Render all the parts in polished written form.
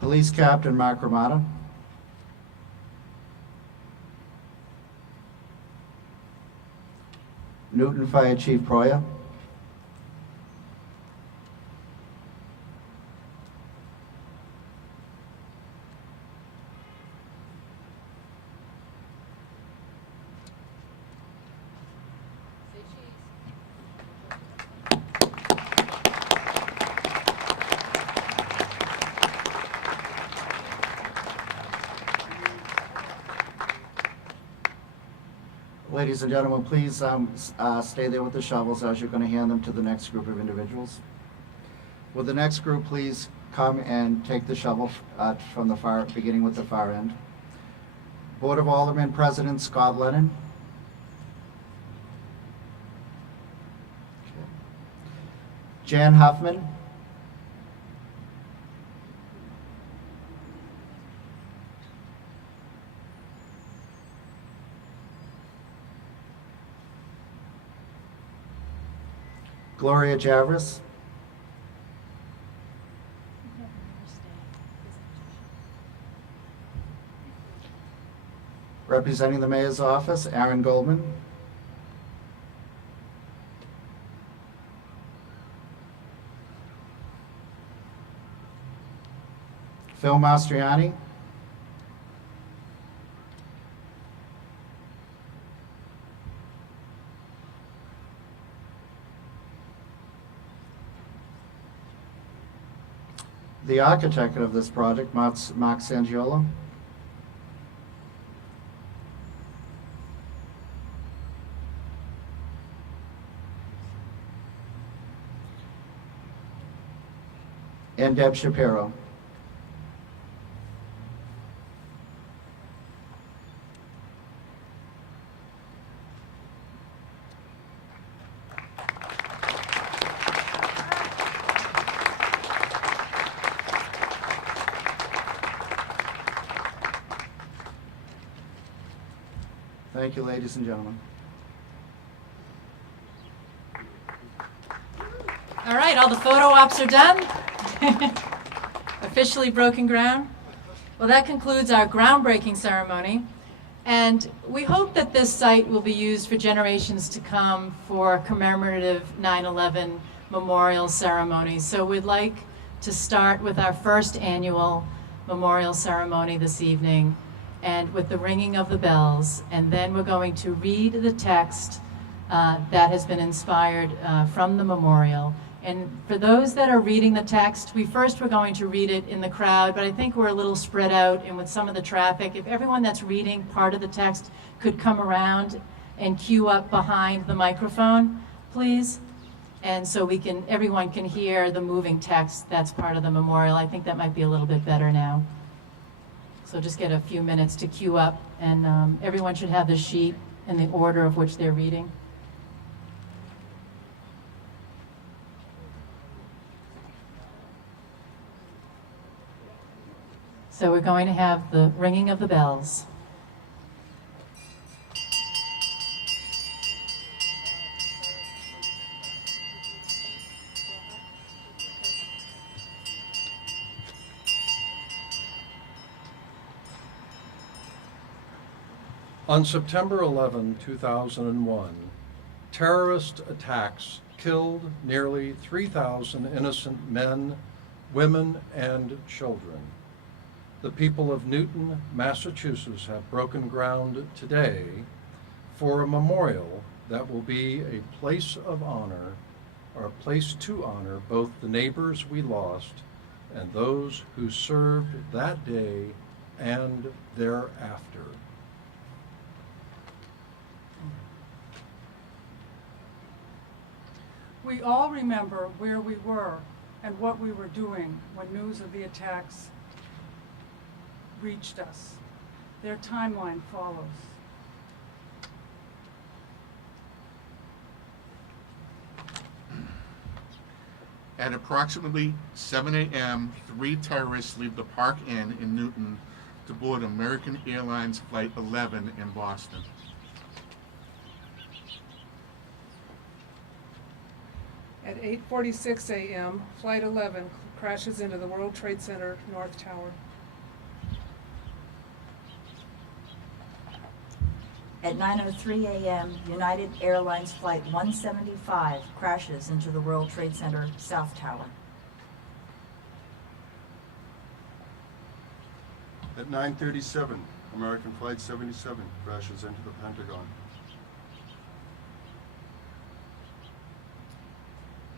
Police Captain Mark Ramada. Newton Fire Chief Proya. Ladies and gentlemen, please stay there with the shovels as you're going to hand them to the next group of individuals. Will the next group please come and take the shovel from the far, beginning with the far end. Board of Aldermen President Scott Lennon. Okay. Jan Huffman. Gloria Javris. Representing the Mayor's Office, Aaron Goldman. Phil Mastriani. The architect of this project, Mark Sangiolo. And Deb Shapiro. Thank you, ladies and gentlemen. All right, all the photo ops are done. Officially broken ground. Well, that concludes our groundbreaking ceremony. And we hope that this site will be used for generations to come for commemorative 9/11 memorial ceremonies. So we'd like to start with our first annual memorial ceremony this evening, and with the ringing of the bells, and then we're going to read the text that has been inspired from the memorial. And for those that are reading the text, we're going to read it in the crowd, but I think we're a little spread out, and with some of the traffic, if everyone that's reading part of the text could come around and queue up behind the microphone, please. And so everyone can hear the moving text that's part of the memorial. I think that might be a little bit better now. So just get a few minutes to queue up, and everyone should have the sheet in the order of which they're reading. So we're going to have the ringing of the bells. On September 11, 2001, terrorist attacks killed nearly 3,000 innocent men, women, and children. The people of Newton, Massachusetts have broken ground today for a memorial that will be a place of honor, or a place to honor both the neighbors we lost and those who served that day and thereafter. We all remember where we were and what we were doing when news of the attacks reached us. Their timeline follows. At approximately 7 a.m., 3 terrorists leave the Park Inn in Newton to board American Airlines Flight 11 in Boston. At 8:46 a.m., Flight 11 crashes into the World Trade Center North Tower. At 9:03 a.m., United Airlines Flight 175 crashes into the World Trade Center South Tower. At 9:37, American Flight 77 crashes into the Pentagon.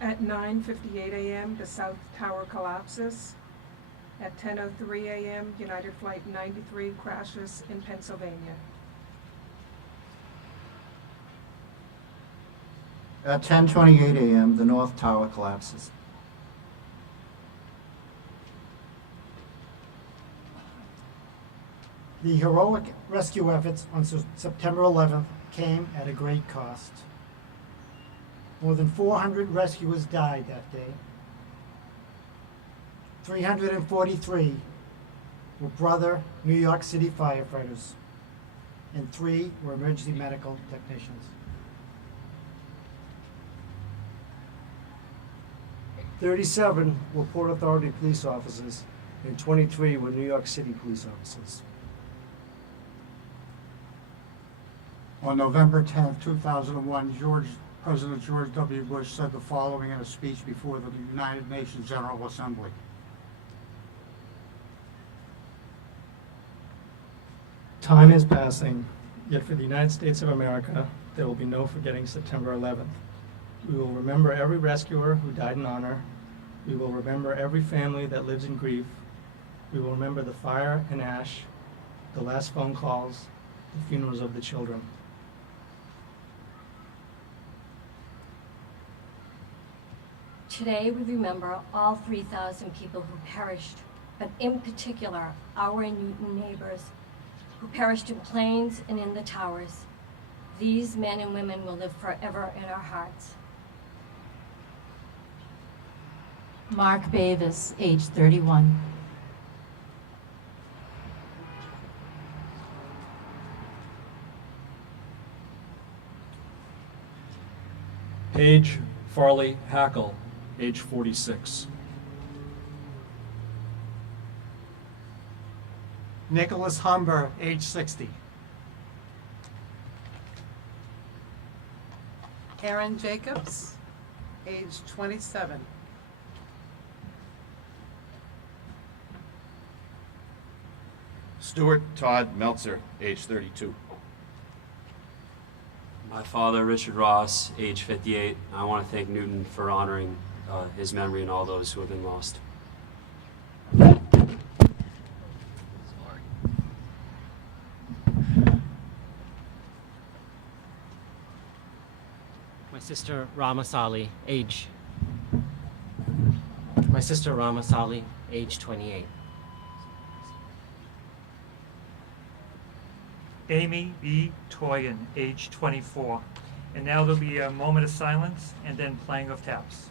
At 9:58 a.m., the South Tower collapses. At 10:03 a.m., United Flight 93 crashes in Pennsylvania. At 10:28 a.m., the North Tower collapses. The heroic rescue efforts on September 11th came at a great cost. More than 400 rescuers died that day. 343 were brother New York City firefighters, and 3 were emergency medical technicians. 37 were Port Authority police officers, and 23 were New York City police officers. On November 10, 2001, President George W. Bush said the following in a speech before the United Nations General Assembly. Time is passing, yet for the United States of America, there will be no forgetting September 11th. We will remember every rescuer who died in honor. We will remember every family that lives in grief. We will remember the fire and ash, the last phone calls, the funerals of the children. Today we remember all 3,000 people who perished, but in particular our Newton neighbors who perished in planes and in the towers. These men and women will live forever in our hearts. Mark Bavis, age 31. Paige Farley Hackle, age 46. Nicholas Humber, age 60. Aaron Jacobs, age 27. Stuart Todd Meltzer, age 32. My father, Richard Ross, age 58. I want to thank Newton for honoring his memory and all those who have been lost. My sister Ramasali, age 28. Amy B. Toyen, age 24. And now there'll be a moment of silence and then playing of taps.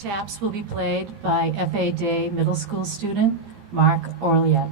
Taps will be played by F.A. Day Middle School student Mark Orliet.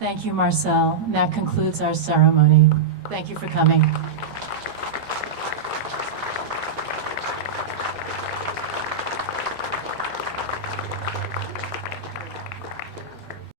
Thank you, Marcel. And that concludes our ceremony. Thank you for coming.